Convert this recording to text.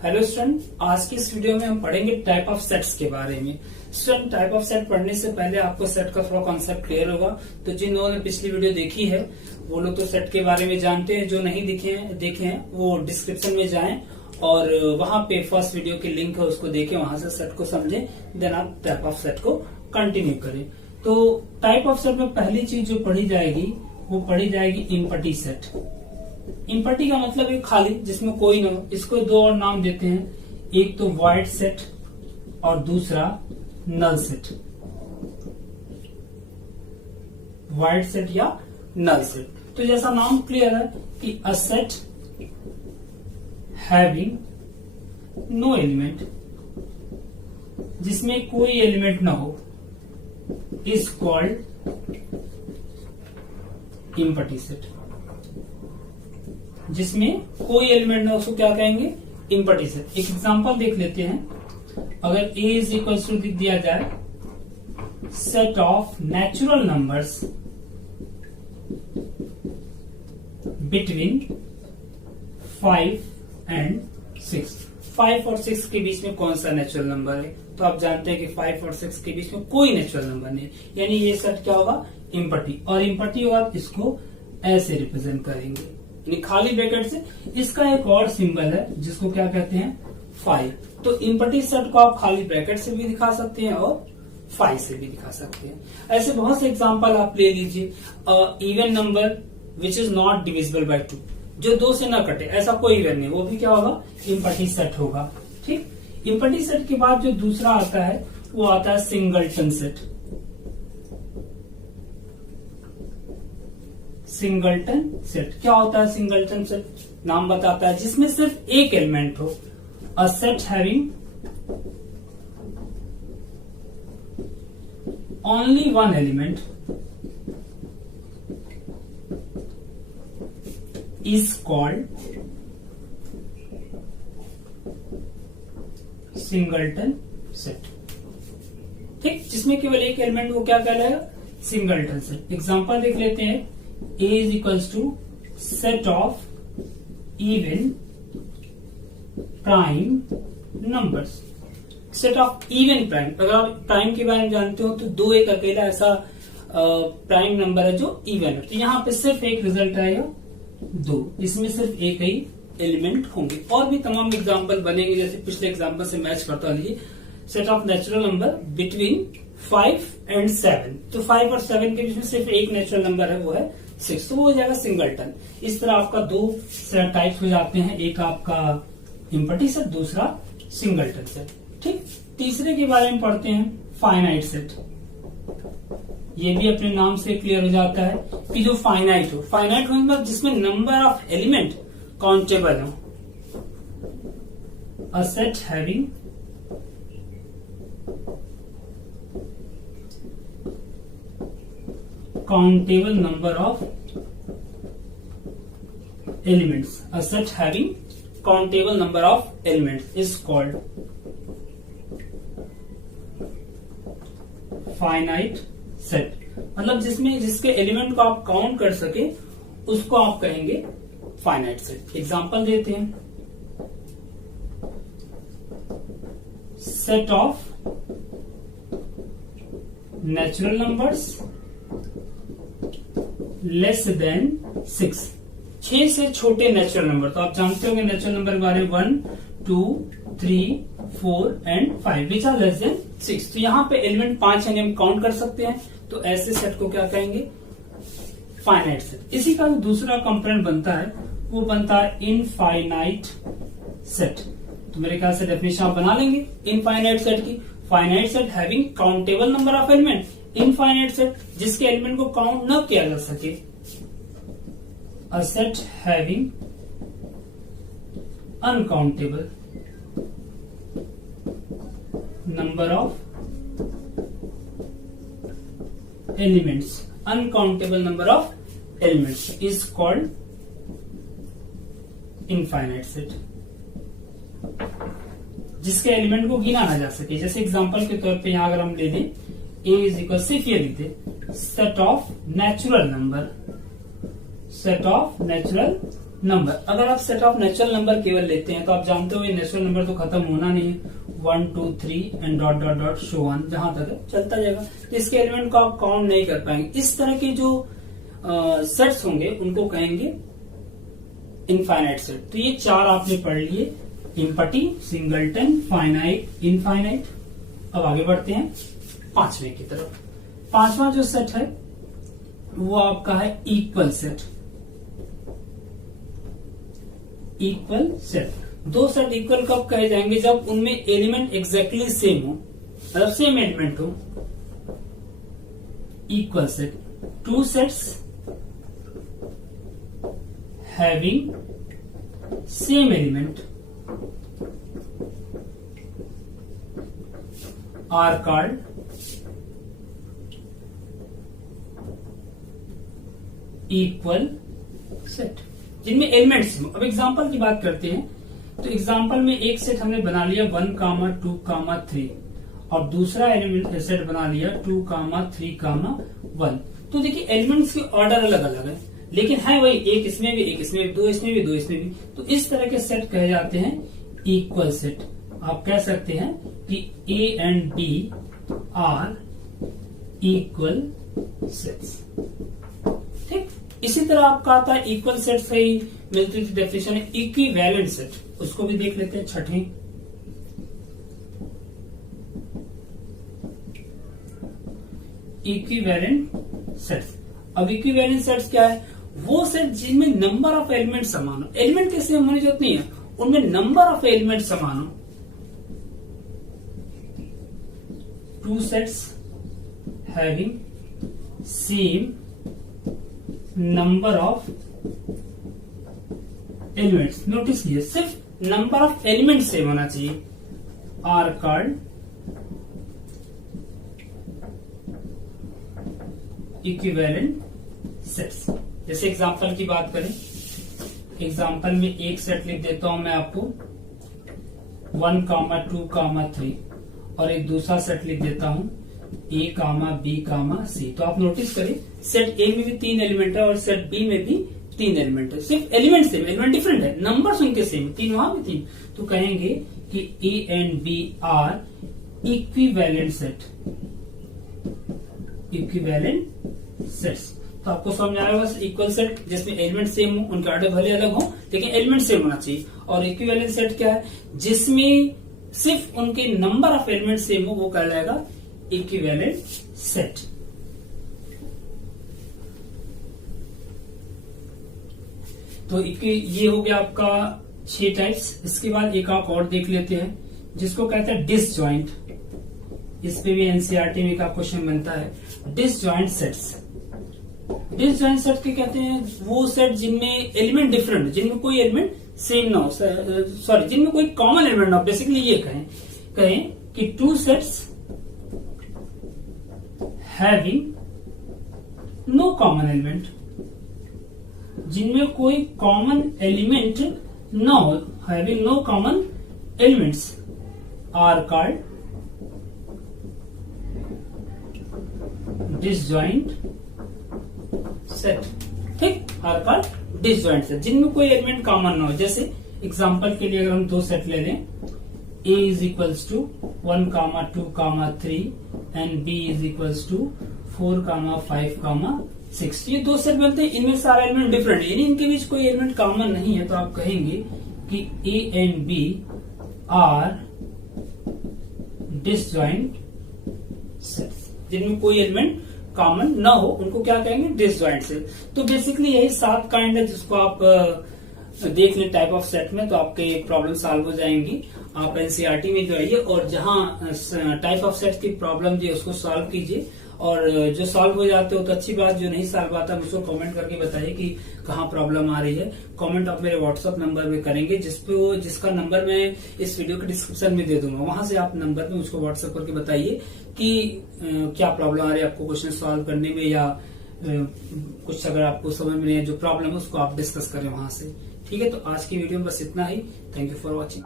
Hello student, आज की इस वीडियो में हम पढ़ेंगे टाइप ऑफ सेट्स के बारे में। स्टूडेंट, टाइप ऑफ सेट पढ़ने से पहले आपको सेट का थोड़ा कॉन्सेप्ट क्लियर होगा। तो जिन लोगों ने पिछली वीडियो देखी है वो लोग तो सेट के बारे में जानते हैं, जो नहीं देखे हैं वो डिस्क्रिप्शन में जाएं और वहां पे फर्स्ट वीडियो की लिंक है उसको देखें, वहां से सेट को समझें, देन आप टाइप ऑफ सेट को कंटिन्यू करें। तो टाइप ऑफ सेट में पहली चीज जो पढ़ी जाएगी वो पढ़ी जाएगी इम्पटी सेट। इम्पटी का मतलब एक खाली जिसमें कोई ना हो। इसको दो और नाम देते हैं, एक तो वॉइड सेट और दूसरा नल सेट। वॉइड सेट या नल सेट। तो जैसा नाम क्लियर है कि a set having no element, जिसमें कोई एलिमेंट ना हो, इज कॉल्ड इम्पटी सेट। जिसमें कोई एलिमेंट ना उसको क्या कहेंगे? Empty set. एक एग्जांपल देख लेते हैं। अगर a इज इक्वल टू दिया जाए set of natural numbers between 5 and 6। 5 और 6 के बीच में कौन सा नेचुरल नंबर है? तो आप जानते हैं कि 5 और 6 के बीच में कोई नेचुरल नंबर नहीं, यानी ये सेट क्या होगा? इम्पटी। और इम्पटी होगा इसको ऐसे रिप्रेजेंट करेंगे, यानी खाली ब्रैकेट से। इसका एक और सिंबल है जिसको क्या कहते हैं? 5। तो इम्पटी सेट को आप खाली ब्रैकेट से भी दिखा सकते हैं और 5 से भी दिखा सकते हैं। ऐसे बहुत से एग्जांपल आप ले लीजिए। Even number which is not divisible by 2, जो 2 से न कटे, ऐसा कोई इवन नहीं, वो भी क्या होगा? इम्पटी सेट होगा। ठीक। इम्पटी सेट के बाद जो दूसरा आता है वो आता है सिंगलटन सेट। सिंगलटन सेट क्या होता है? सिंगलटन सेट नाम बताता है जिसमें सिर्फ एक एलिमेंट हो। अ set having only one element is called singleton set. ठीक, जिसमें केवल एक एलिमेंट को क्या कहलाएगा? Singleton set. एग्जांपल देख लेते हैं। A is equals to set of even prime numbers। Set of even prime. अगर आप प्राइम के बारे में जानते हो तो 2 एक अकेला ऐसा प्राइम नंबर है जो इवन है। तो यहाँ पे सिर्फ एक रिजल्ट आएगा 2, इसमें सिर्फ एक ही एलिमेंट होंगे। और भी तमाम एग्जांपल बनेंगे, जैसे पिछले एग्जांपल से मैच करता लीजिए। Set of natural number between 5 and 7। तो 5 और 7 के बीच में सिर्फ एक नेचुरल नंबर है, वो है 6, तो वो हो जाएगा सिंगलटन। इस तरह आपका 2 टाइप्स हो जाते हैं, एक आपका इम्पटी सेट, दूसरा सिंगलटन सेट। ठीक। तीसरे के बारे में पढ़ते हैं, फाइनाइट सेट। ये भी अपने नाम से क्लियर हो जाता है कि जो फाइनाइट हो। फाइनाइट होने मतलब जिसमें नंबर ऑफ एलिमेंट काउंटेबल हो। अ set having countable number of elements. A set having countable number of elements is called finite set। मतलब जिसके एलिमेंट को आप काउंट कर सके उसको आप कहेंगे फाइनाइट सेट। एग्जांपल देते हैं। Set of natural numbers less than 6। 6 से छोटे नेचुरल नंबर। तो आप जानते होंगे नेचुरल नंबर के बारे में 1, 2, 3, 4 and 5 which are less than 6। तो यहाँ पे एलिमेंट 5 यानी हम काउंट कर सकते हैं, तो ऐसे सेट को क्या कहेंगे? Finite set. इसी का दूसरा कंपोनेंट बनता है, वो बनता है इनफाइनाइट सेट। तो मेरे ख्याल से डेफिनेशन आप बना लेंगे इनफाइनाइट सेट की। Finite set having countable number of element. Infinite set जिसके एलिमेंट को काउंट न किया जा सके। अ set having uncountable number of elements. Uncountable number of elements is called infinite set. जिसके एलिमेंट को गिना ना जा सके। जैसे एग्जांपल के तौर पे यहां अगर हम ले दें a इज इक्वल, सिर्फ ये लिखते set of natural number, set of natural number. अगर आप सेट ऑफ नेचुरल नंबर केवल लेते हैं तो आप जानते हो ये नेचुरल नंबर तो खत्म होना नहीं है, 1 2 3 and dot dot dot show on, जहां तक है चलता जाएगा, तो इसके एलिमेंट को आप काउंट नहीं कर पाएंगे। इस तरह के जो सेट्स होंगे उनको कहेंगे इनफाइनाइट सेट। तो ये 4 आपने पढ़ लिए, इम्पटी, सिंगलटन, फाइनाइट, इनफाइनाइट। अब आगे बढ़ते हैं 5वें की तरफ। 5वां जो सेट है वो आपका है equal set. Equal set, 2 set equal कब कहे जाएंगे? जब उनमें एलिमेंट एग्जैक्टली सेम हो, मतलब सेम एलिमेंट हो। Equal set, 2 sets having same element are called equal set, जिनमें एलिमेंट सेम। अब एग्जांपल की बात करते हैं, तो एग्जांपल में एक सेट हमने बना लिया 1, 2, 3 और दूसरा एलिमेंट सेट बना लिया 2, 3, 1। तो देखिए एलिमेंट्स के ऑर्डर अलग अलग है, लेकिन है वही, एक इसमें भी, एक इसमें भी, 2 इसमें भी, 2 इसमें भी। तो इस तरह के सेट कहे जाते हैं इक्वल सेट। आप कह सकते हैं कि A and B are equal sets. ठीक, इसी तरह आपका आता है इक्वल सेट से ही मिलती थी डेफिनेशन है इक्विवेलेंट सेट, उसको भी देख लेते हैं 6वीं। Equivalent sets. अब इक्विवेलेंट सेट्स क्या है? वो सेट जिनमें नंबर ऑफ एलिमेंट समान हो। एलिमेंट कैसे होने की जरूरत नहीं है, उनमें नंबर ऑफ एलिमेंट समान हो। 2 sets having same number of elements. Notice कीजिए, सिर्फ नंबर ऑफ एलिमेंट सेम होना चाहिए, आर कॉल्ड इक्विवेलेंट सेट्स। जैसे एग्जांपल की बात करें, एग्जांपल में एक सेट लिख देता हूं मैं आपको 1, 2, 3 और एक दूसरा सेट लिख देता हूं A, B, C। तो आप नोटिस करें सेट ए में भी 3 एलिमेंट है और सेट बी में भी 3 एलिमेंट है, सिर्फ एलिमेंट सेम, एलिमेंट डिफरेंट है, नंबर्स उनके सेम, 3 वहां भी 3। तो कहेंगे कि A and B are equivalent set. Equivalent sets, तो आपको समझ आएगा इक्वल सेट जिसमें एलिमेंट सेम हो, उनके ऑर्डर भले अलग हो लेकिन एलिमेंट सेम होना चाहिए। और इक्विवेलेंट सेट क्या है? जिसमें सिर्फ उनके नंबर ऑफ एलिमेंट सेम हो, वो कहा जाएगा इक्विवेलेंट सेट। तो ये हो गया आपका 6 टाइप्स। इसके बाद एक आप और देख लेते हैं जिसको कहते हैं डिसजॉइंट। इस पे भी एनसीईआरटी में का क्वेश्चन बनता है। Disjoint sets. डिसजॉइंट सेट के कहते हैं वो सेट जिनमें एलिमेंट डिफरेंट, जिनमें कोई एलिमेंट सेम ना हो, सॉरी जिनमें कोई कॉमन एलिमेंट ना हो। बेसिकली ये कहें कि 2 sets having no common element, जिनमें कोई कॉमन एलिमेंट न हो, having no common elements are called disjoint set. ठीक, आर कॉल्ड डिसजॉइंट सेट, जिनमें कोई एलिमेंट कॉमन न हो। जैसे एग्जांपल के लिए अगर हम 2 सेट ले लें, A is equals to 1, 2, 3 and B is equals to 4, 5, 6। ये 2 सेट बनते हैं, इनमें सारे एलिमेंट डिफरेंट है, यानी इनके बीच कोई एलिमेंट कॉमन नहीं है। तो आप कहेंगे कि A and B are disjoint sets, जिनमें कोई एलिमेंट कॉमन न हो उनको क्या कहेंगे? Disjoint set. तो बेसिकली यही 7 काइंड है जिसको आप देख लें टाइप ऑफ सेट में, तो आपके प्रॉब्लम सॉल्व हो जाएंगी। आप एनसीईआरटी में जो आइए और जहां टाइप ऑफ सेट की प्रॉब्लम जो है उसको सॉल्व कीजिए, और जो सॉल्व हो जाते हो तो अच्छी बात, जो नहीं सॉल्व आता मुझको कमेंट करके बताइए कि कहाँ प्रॉब्लम आ रही है। कमेंट आप मेरे व्हाट्सएप नंबर पे करेंगे, जिसका नंबर मैं इस वीडियो के डिस्क्रिप्शन में दे दूंगा। वहां से आप नंबर पे मुझको व्हाट्सएप करके बताइए कि क्या प्रॉब्लम आ रही है आपको क्वेश्चन सॉल्व करने में, या कुछ अगर आपको समझ में नहीं है जो प्रॉब्लम है उसको आप डिस्कस करें वहां से। ठीक है, तो आज की वीडियो में बस इतना ही। Thank you for watching.